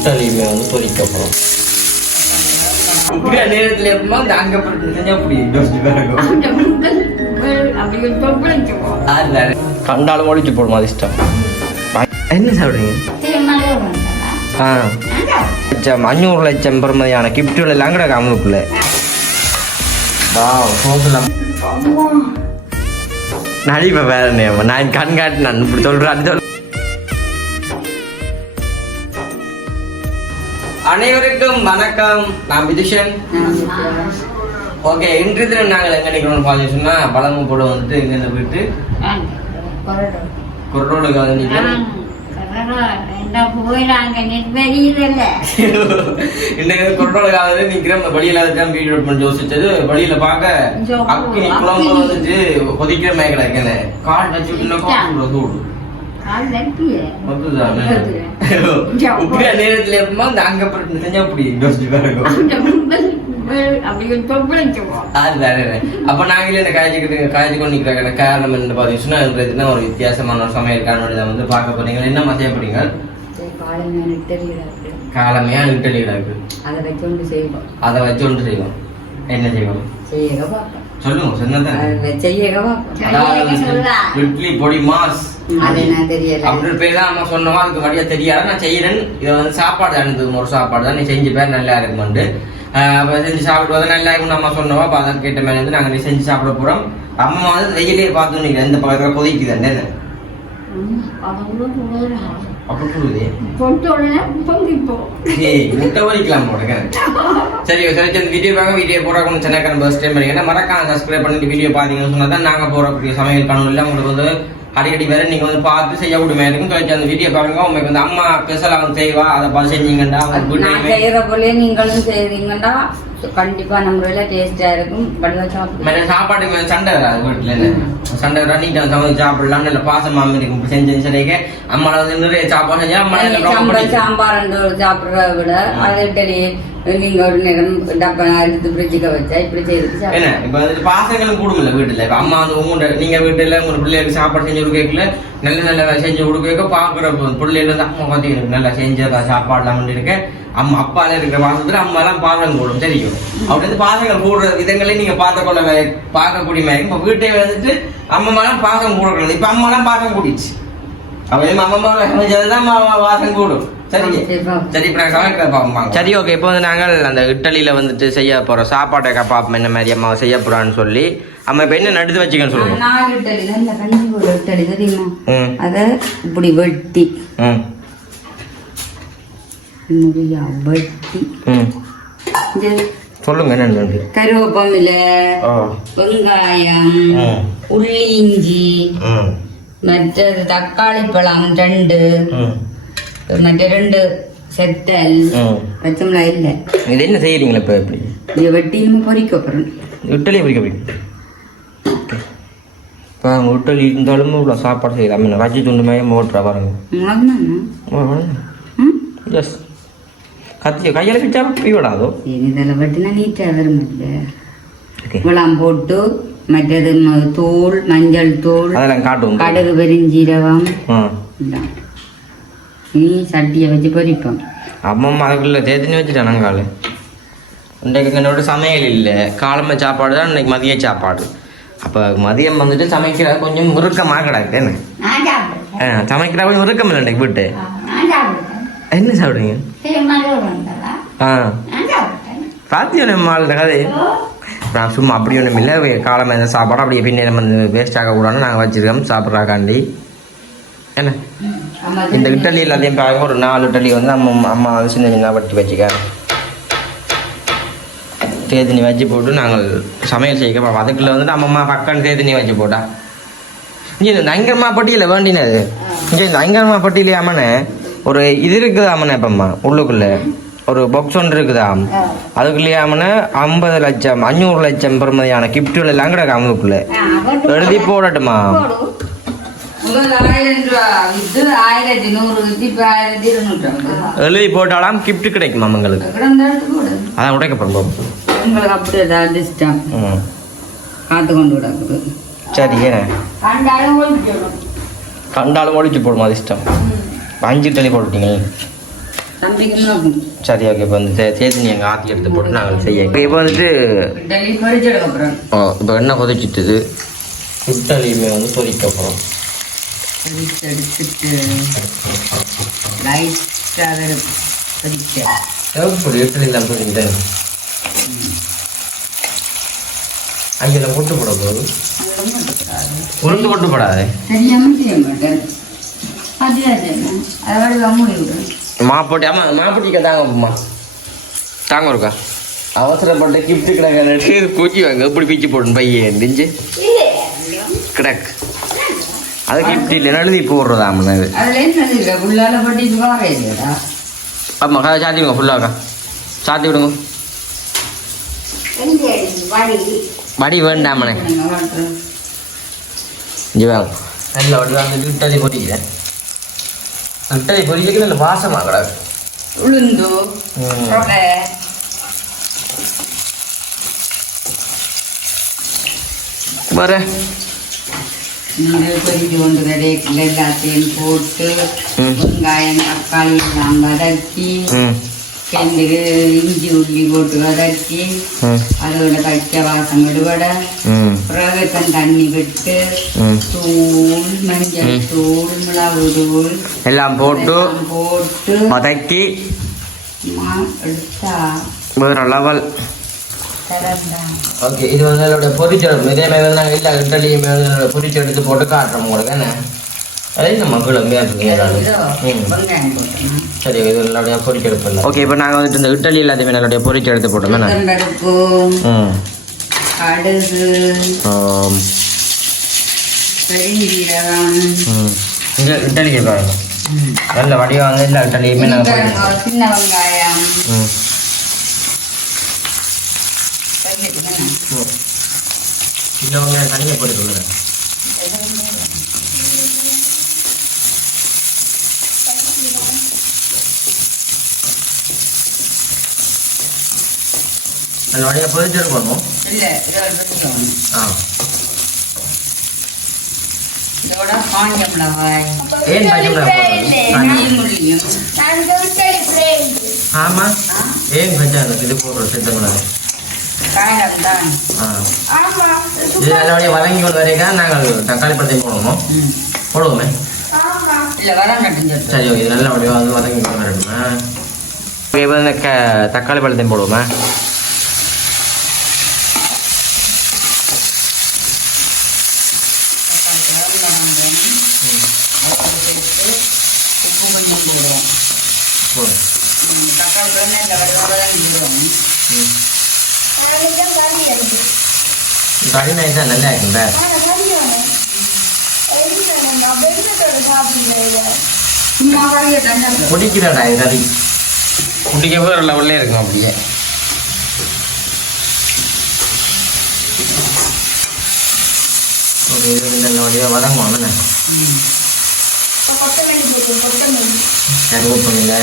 இட்டலியுமே வந்து பொரிக்க போகிறோம். இப்படியா நேரத்தில் எப்பமா இந்த அங்கே செஞ்சா அப்படி கண்டாலும் ஒழிச்சு போடுமா அது இஷ்டம். என்ன சாப்பிடுங்க? 500 லட்சம் பெருமதியான கிஃப்ட்டுகள் எல்லாம் கூட காமலுக்குள்ள நடிப்ப வேற நேம் நான் கண்காட்டி நான் இப்படி சொல்றேன். அனைவருக்கும் வணக்கம். நான் விதுஷன். ஓகே, இன்று தினம் நாங்கள் எங்க நிற்கிறோம்னு பார்த்தீங்கன்னா பழம்பு போட வந்துட்டு இங்க போயிட்டு குரோடுக்கு வந்து நிற்கிறோம். வீடியோ பண்ணி யோசிச்சது வழியில பாக்க அக்கி குழம்பு வந்துட்டு கொதிக்கிற மாதிரி கிடைக்கல. கால் நேரத்துல எப்பமா இந்த அங்க செஞ்சா அப்படி யோசிச்சு பாருங்க. அப்ப நாங்களே இந்த காய்ச்சி கொண்டு நிற்கிற காரணம் என்ன பாத்தீங்கன்னா ஒரு வித்தியாசமான ஒரு சமையல் காணொலி வந்து பார்க்க போறீங்க. என்னமா செய்ய போறீங்க? காலமையா இட்டலி இருக்கு. அதை வச்சு ஒன்று செய்வோம். என்ன செய்வோம் சொல்லுங்க. இட்லி பொடி மாஸ் அப்படி பேர் தான் அம்மா சொன்னோமா. அதுக்கு வழியா தெரியாது. நான் செய்யறேன். இதை வந்து சாப்பாடு அனுப்புது ஒரு சாப்பாடு தான். நீ செஞ்சு பேர் நல்லா இருக்குமெண்டு செஞ்சு சாப்பிடுவது நல்லா இருக்கும்னு அம்மா சொன்னோமா. அப்போ அதை கேட்ட மேலே வந்து நாங்கள் செஞ்சு சாப்பிட போறோம். அம்மா வந்து வெயிலே பார்த்து நிற்கிறேன். இந்த பக்கத்துல கொதிக்குது முட்டை வலிக்கலாம் போடுங்க. சரி சரி, வீடியோ பார்க்க வீடியோ போட கொஞ்சம் சென்னை ஃபர்ஸ்ட் டைம் பண்ணீங்கன்னா மறக்காம சப்ஸ்கிரைப் பண்ணிட்டு வீடியோ பார்த்தீங்கன்னு சொன்னா தான் நாங்கள் போறக்கூடிய சமையல் காணொலியில் உங்களுக்கு வந்து அடிக்கடி வேற நீங்க வந்து பார்த்து செய்ய விடுமே இருக்கும். அந்த வீடியோ பாருங்க. உங்களுக்கு வந்து அம்மா ஸ்பெஷலா வந்து செய்வா, அதை பார்த்து செஞ்சீங்கண்டா செய்யற போல நீங்களும் செய்றீங்கண்டா கண்டிப்பா நம்ம டேஸ்டா இருக்கும். சாப்பாட்டுக்கு சண்டை வராது. வீட்டுல சண்டை வரா நீட்டா சமைச்சு சாப்பிடலாம். நல்ல பாசமா இருக்கும். செஞ்சு சரிக்க அம்மா வந்து நிறைய சாப்பாடு செஞ்சா சாம்பார் சாப்பிடுறத விட அது நீங்க ஒரு நேரம் டப்பா எடுத்து பிரிட்ஜுக்க வச்சா இப்படி செய்யறது என்ன இப்ப வந்து பாசங்களும் கூடுமில்ல வீட்டுல. இப்ப அம்மா வந்து உங்க நீங்க வீட்டுல உங்க பிள்ளைகளுக்கு சாப்பாடு செஞ்சு கொடுக்கல நல்ல நல்ல செஞ்சு கொடுக்க பாக்குற பிள்ளைகள் வந்து அம்மா பாத்தீங்கன்னா நல்லா செஞ்ச சாப்பாடுலாம் இருக்க அம்மா அப்பால இருக்கிற பாசத்துல அம்மா எல்லாம் பாசம் கூடும் தெரியும். அப்படி வந்து பாசங்கள் கூடுற விதங்களையும் நீங்க பார்க்கக்கூடிய மாதிரி இப்ப வீட்டை வந்துட்டு அம்மா எல்லாம் பாசம் கூடக்கூடாது. இப்ப அம்மா எல்லாம் பாசம் கூடிச்சு. அப்ப அம்மா சமைச்சதுதான் வாசம் கூடும். சரி ஓகே. இப்போ வந்து நாங்கள் அந்த இட்டலியில வந்துட்டு செய்ய போறோம் சாப்பாட்டை கப்பாப் என்ன மாதிரி அம்மா செய்ய போறான்னு சொல்லி அம்மா இப்ப என்ன நடுத்து வச்சுக்கன்னு சொல்லுவோம். அத இப்படி வெட்டி சொல்லுங்க என்ன கருவேப்பிலை வெங்காயம் உள்ளி இஞ்சி மற்றது தக்காளி பழம் 2 மற்ற 2 செத்தல் பச்சை மிளகாய் இல்லை. இது என்ன செய்யறீங்களா இப்போ? எப்படி இதை வெட்டி நம்ம பொரிக்க போகிறோம். இட்டலி பொரிக்க போறீங்க. இப்போ அவங்க இட்டலி இருந்தாலும் இவ்வளோ சாப்பாடு செய்யலாம். வச்சு துண்டு மேலே ஓட்டுறா பாருங்க. எஸ் கத்திய கையில் பிச்சா விடாதோ. இதில் வெட்டினா நீட்டாக வரும். இவ்வளோ போட்டு மற்றது தூள் மஞ்சள் தூள் அதெல்லாம் காட்டும். கடுகு பெருஞ்சீரகம் நீ சட்டியை வச்சு பொரிப்போம். அம்மம்மா அதுக்குள்ள தேத்தனி வச்சுட்டானாங்க. காலை இன்றைக்கு என்னோட சமையல் இல்லை. காலமை சாப்பாடு தான் இன்னைக்கு மதிய சாப்பாடு. அப்போ மதியம் வந்துட்டு சமைக்கிற கொஞ்சம் முறுக்கமாக கிடக்கு. என்ன சமைக்கிற கொஞ்சம் முறுக்கம் இல்லை இன்றைக்கு வீட்டு. என்ன சாப்பிடுங்க? பாத்தியம் நம்மளோட கதை. நான் சும்மா அப்படி ஒன்றும் இல்லை. காலமாக இந்த சாப்பாடு அப்படியே பின்னே நம்ம வேஸ்ட் ஆகக்கூடாதுன்னு நாங்கள் வச்சுருக்கோம் சாப்பிட்றாக்காண்டி. என்ன இந்த இட்டலி எல்லாத்தையும் பாருங்க. ஒரு 4 இட்டலி வந்து அம்மா வந்து சின்ன சின்ன வட்டி வச்சுக்க தேத்தனி வச்சு போட்டு நாங்கள் சமையல் செய்ய பார்ப்போம். அதுக்குள்ளே வந்துட்டு அம்மம்மா பக்கம் தேத்தனி வச்சு போட்டா இங்கே இந்த ஐங்கரமா பட்டியில் வேண்டினது. இங்கே இந்த ஐங்கரமா பட்டியிலே அம்மனே ஒரு இது இருக்குதா அம்மனே. இப்பம்மா உள்ளுக்குள்ளே ஒரு பாக்ஸ் ஒன்று இருக்குதாம். அதுக்குள்ளேயே அம்மனை 50 லட்சம் 500 லட்சம் பெருமதியான கிஃப்ட்டுகள் எல்லாம் கிடக்கு. அம்முக்குள்ள எழுதி போடட்டுமா? எழுதி போட்டாலாம் கிஃப்ட் கிடைக்குமா உங்களுக்கு? அதான் உடைக்க போறோம். சரி கண்டாலும் ஒழிச்சு போடுமா? அது இஷ்டம். 5 இட்டலி போட்டுட்டீங்க. சரி ஓகே இப்போ வந்து சேர்த்து நீங்கள் ஆற்றி எடுத்து போட்டு நாங்கள் செய்ய இப்போ வந்துட்டு இப்போ என்ன கொதிச்சுட்டுது இட்டலியுமே வந்து பொரிக்க போகிறோம் இட்டலியில் பொரிக்கிட்டேன் ஐயெல்லாம் போட்டு போட போகுது உளுந்து கொட்டு போடாது மாப்போட்டி ஆமாம் மாப்போட்டிக்க தாங்கம்மா தாங்க இருக்கா அவசரப்பட்ட கிஃப்ட் கிடக்கு பூச்சி வாங்க எப்படி பீச்சு போடணும் பையன் நெஞ்சு கிடக்கு அது கிஃப்ட் இல்லைன்னா எழுதி போடுறதா ஆமாம் சாத்தி விடுங்க ஃபுல்லாக்கா சாத்தி விடுங்க வடி வேண்டாமனே இங்கே வாங்க நல்ல வடி வாங்கிட்டு இட்டலி பொரிக்கிறேன் இட்டலி பொரிக்கல இல்லை வாசமாக கிடக்கு உளுந்து வர பொரிஞ்சு கொண்டு கடையில் எல்லாத்தையும் போட்டு வெங்காயம் தக்காளி எல்லாம் வதக்கி கிணறு இஞ்சி உள்ளி போட்டு வதக்கி அதோட பச்சை வாசம் விடுபட பிறகு தண்ணி விட்டு தூள் மஞ்சள் தூள் மிளகு தூள் எல்லாம் போட்டு வதக்கி எடுத்தா வேற லெவல். ஓகே இது வந்து அதோட பொரிச்செடுப்பு இதே மாதிரி நாங்கள் இல்லை இட்டலியுமே பொரிச்சு எடுத்து போட்டு காட்டுறோம் உங்களுக்கு என்ன அதே நம்ம குழம்பு சரி இது நல்லபடியா பொரிச்செடுப்பு இல்லை. ஓகே இப்போ நாங்கள் வந்துட்டு இந்த இட்டலி எல்லாத்தையுமே நல்லபடியா பொரிச்சு எடுத்து போட்டோம் கடுகு இங்கே இட்டலிக்கு பாருங்க நல்ல வடிவம் வந்து இல்லை இட்டலியுமே நாங்கள் சின்ன வெங்காயம் சின்னவங்க தனியாக போட்டு சொல்லுறேன் நல்லபடியாக பொரிச்செடுக்கணும் இதோட காஞ்ச மிளகாய் ஏன் பச்சை மிளகாய் ஆமாம் ஏன் பச்சை இது போடுறோம் செத்த மிளகாய் இது நல்லபடியாக வதங்கி கொண்டு வரைக்கும் நாங்கள் தக்காளி பழத்தையும் போடுவோம் போடுவோமே சரி ஓகே இது நல்லபடியாக வந்து வதங்கி கொண்டு வரட்டுமா ஓகே இப்போ இந்த தக்காளி பழத்தையும் போடுவோமே கறி நைஸாக நல்லா இருக்குங்க குடிக்கிறடா கறி குடிக்க வேறு லெவல்லே இருக்கும் அப்படியே ஓகே இது நல்லபடியாக வதங்குவோம் என்ன கருவேப்பிலை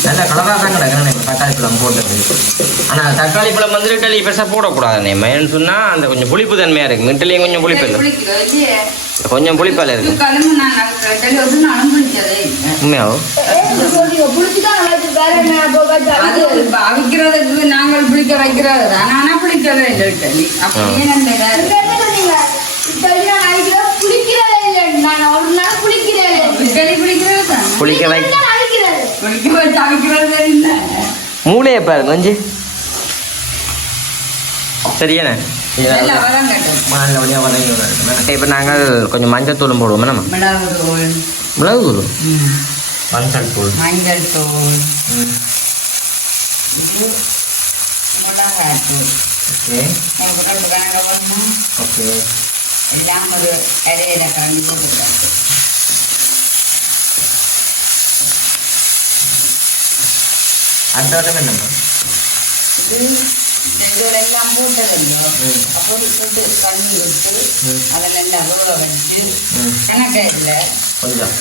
நல்ல கலராக தான் கிடக்குறேன் இப்போ தக்காளி பழம் போட்டது ஆனால் தக்காளி பழம் வந்து இட்டலி பெருசாக போடக்கூடாதுண்ணே மைன்னு சொன்னால் அந்த கொஞ்சம் புளிப்பு தன்மையாக இருக்குது இட்டலியும் கொஞ்சம் புளிப்பு இல்லை கொஞ்சம் புளிப்பால் இருக்கு உண்மையாவும் அவிக்கிறதுக்கு நாங்கள் பிடிக்க வைக்கிறது தான் ஆனால் பிடிக்கவே இல்லை இட்டலி அப்படியே மூளையை பாருங்க கொஞ்சம் சரியாண்ணே இப்போ நாங்கள் கொஞ்சம் மஞ்சள் தூளும் போடுவோம் நம்ம மிளகு தூள் மஞ்சள் தூள் ஓகே ஓகே எல்லாம் ஒரு இடையில கலந்து போட்டுருக்காங்க அடுத்த வட்டம் என்னம்மா இதெல்லாம் போட்டதில்லையோ அப்போ போட்டு கண்ணி விட்டு அதை நல்லா ஊற வச்சு கணக்காயில கொஞ்சம்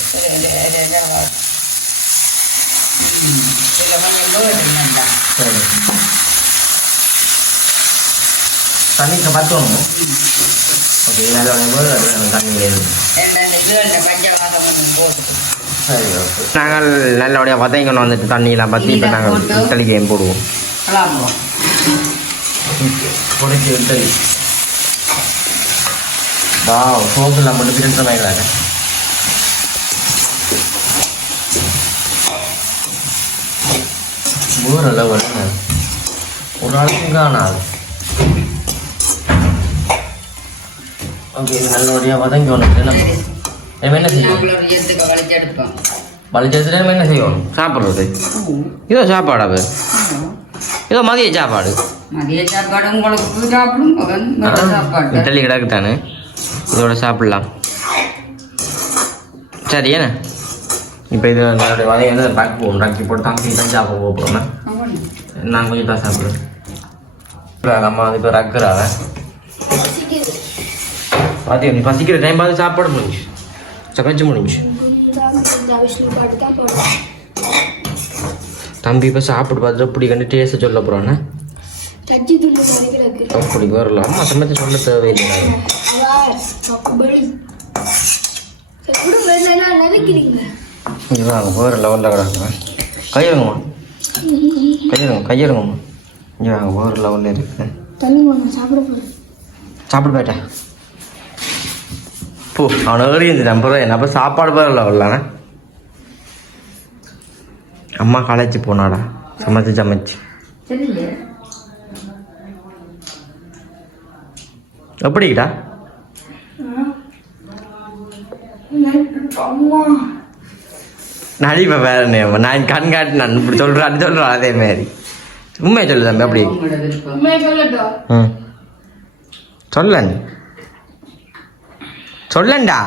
இதில் கொஞ்சம் வேகட்டும் நல்லா. சரி தண்ணிக்கு பற்றணும். ஓகே நல்ல தண்ணி கிடையாது. சரி ஓகே நாங்கள் நல்லபடியாக வதங்கணும் வந்துட்டு தண்ணியெல்லாம் பற்றி இப்போ நாங்கள் இட்டலிக்கு போடுவோம். பொடிச்சு இட்டலி வா சோப்புலாம் மட்டும் பிரிண்ட் வாங்கிக்கிறாங்க. ஊரெல்லாம் வருங்க ஒரு நாளைக்கும் காணாது. ஓகே இது நல்லபடியாக வதங்கி ஒன்று நம்ம என்ன செய்வோம் வலிச்சதுல நம்ம என்ன செய்வோம் சாப்பிட்றது. இதோ சாப்பாடா பேர் இதோ மதிய சாப்பாடு. மதிய சாப்பாடு உங்களுக்கு சாப்பிடும் இட்டலி கிடக்குத்தானே இதோட சாப்பிட்லாம். சரி ஏண்ணே இப்போ இது என்னுடைய வதையை வந்து பேக் போகணும். ரக்கி போட்டு தம்பி தான் சாப்பிட போகிறோம்னா நான் கொஞ்சம் தான் சாப்பிடுவேன். அம்மா வந்து இப்போ ரக்குறாங்க பார்த்து நீ பசிக்கிற டைம் பார்த்து சாப்பாடு முடிஞ்சு சமைச்சு முடிஞ்சு. தம்பி இப்போ சாப்பிட்டு பார்த்துட்டு அப்படி கண்டு டேஸ்ட்டை சொல்ல போகிறோன்னே அப்படி வரல. அம்மா சமைச்சு சொல்ல தேவையில்லை. வாங்க வேறு லெவலில் கிடக்குங்க. கையிறங்கம்மா கையிறங்கம்மா இங்கே வாங்க வேறு லெவலில் இருக்குது. சாப்பிட போயிட்டேன் போ அவனை ஏறி நம்புறேன் என்ன அப்போ சாப்பாடு வேறு லெவல்லாண்ணே. அம்மா காலேஜ் போனாடா சமைச்சு எப்படிக்கிட்டா நடிப்பேன் வேற நான் கண் காட்டு நான் இப்படி சொல்கிறேன் அதே மாதிரி உண்மையை சொல்லு தம்பி அப்படி ம் சொல்ல சொல்லண்டா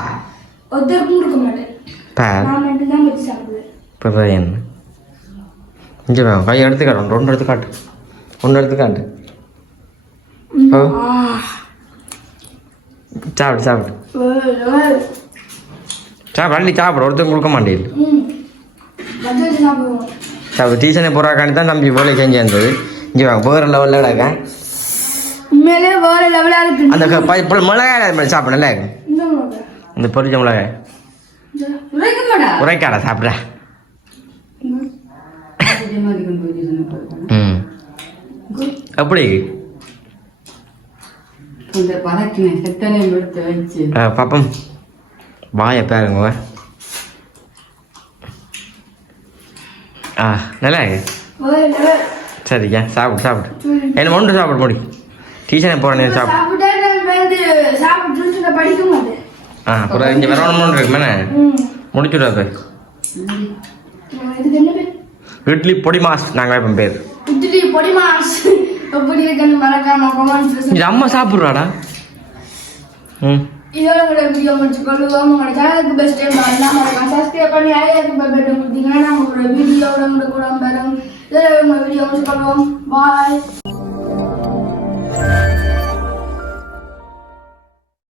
இப்போ என்ன இங்கே வேணும் கை எடுத்து காட்டு ஒன்று எடுத்து காட்டு சாப்பிடு அள்ளி சாப்பிடு ஒருத்தர் கொடுக்க மாட்டேன் சாப்பிடு டீச்சனே போகிறாக்காண்டி தான் நம்பி வேலை செஞ்சு இருந்தது. இங்கே வாங்க வேறு லெவலில் கிடக்கேன் அந்த மிளகாய் சாப்பிடல இந்த பொரிச்ச மிளகாய் உரைக்காடா சாப்பிட்ற. ம் எப்படி பாப்பம் வாய பாருங்க. நல்லா சரிங்க சாப்பிடு என்ன ஒன்று சாப்பிட முடியும் டீச்சனே போகிறேன் சாப்பிடு. அப்புறம் இங்கே வேற ஒன்று இருக்குமே முடிச்சுடாது. இட்லி பொடி மாஸ் நாங்கள் இப்போ பேர் இது அம்மா சாப்பிட்றாடா. ம் இதோட வீடியோ முடிச்சுக்கொள்ளுவோம். உங்களோட சேனலுக்கு பெஸ்ட் டைம் சப்ஸ்கிரைப் பண்ணி கொடுத்தீங்கன்னா நம்ம வீடியோட கூட பெறும். இதோட வீடியோ முடிச்சுக்கொள்வோம். பாய்.